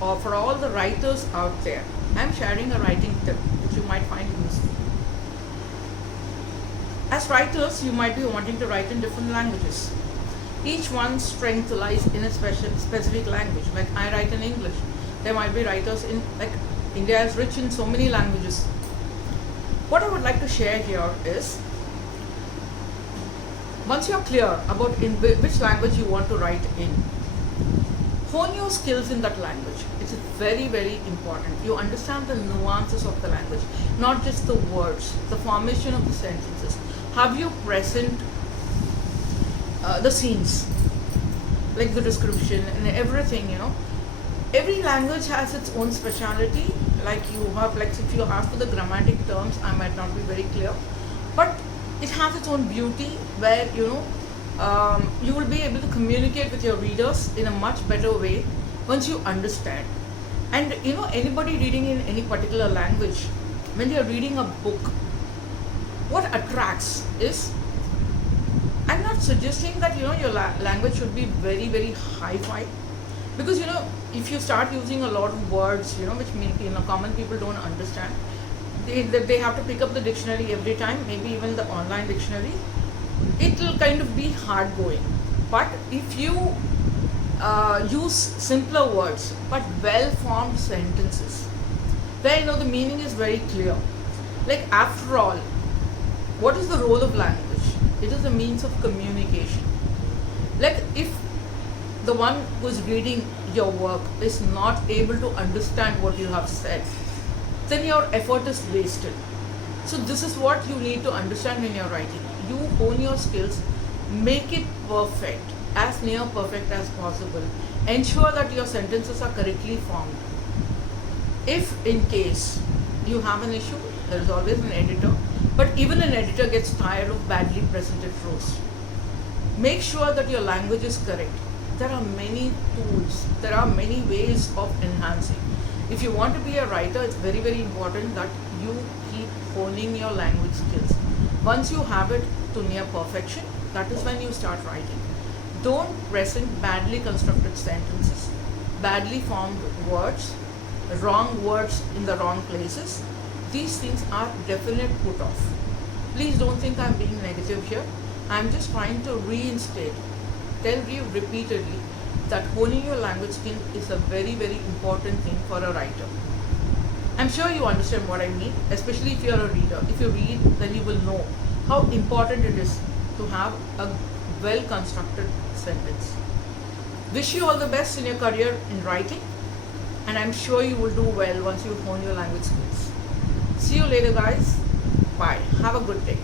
or for all the writers out there, I'm sharing a writing tip which you might find useful. As writers, you might be wanting to write in different languages. Each one's strength lies in a specific language. Like I write in English. There might be writers in, like, India is rich in so many languages. What I would like to share here is, once you're clear about in which language you want to write in, hone your skills in that language. It's very, very important. You understand the nuances of the language, not just the words, the formation of the sentences. Have you present the scenes, like the description and everything. Every language has its own speciality. Like you have, like if you ask for the grammatic terms, I might not be very clear, but it has its own beauty where you will be able to communicate with your readers in a much better way once you understand. And anybody reading in any particular language, when you're reading a book, what attracts is, I'm not suggesting that your language should be very, very hi-fi, because if you start using a lot of words which common people don't understand, they have to pick up the dictionary every time, maybe even the online dictionary. It will kind of be hard going. But if you use simpler words but well formed sentences, where the meaning is very clear. Like, after all, what is the role of language? It is a means of communication. Like, if the one who is reading your work is not able to understand what you have said, then your effort is wasted. So this is what you need to understand when you're writing. You hone your skills, make it perfect, as near perfect as possible. Ensure that your sentences are correctly formed. If in case you have an issue, there is always an editor, but even an editor gets tired of badly presented prose. Make sure that your language is correct. There are many tools, there are many ways of enhancing. If you want to be a writer, it's very, very important that you keep honing your language skills. Once you have it to near perfection, that is when you start writing. Don't present badly constructed sentences, badly formed words, wrong words in the wrong places. These things are definite put off. Please don't think I'm being negative here. I'm just trying to reinstate, tell you repeatedly that honing your language skill is a very, very important thing for a writer. I'm sure you understand what I mean, especially if you're a reader. If you read, then you will know how important it is to have a well-constructed sentence. Wish you all the best in your career in writing, and I'm sure you will do well once you hone your language skills. See you later, guys. Bye. Have a good day.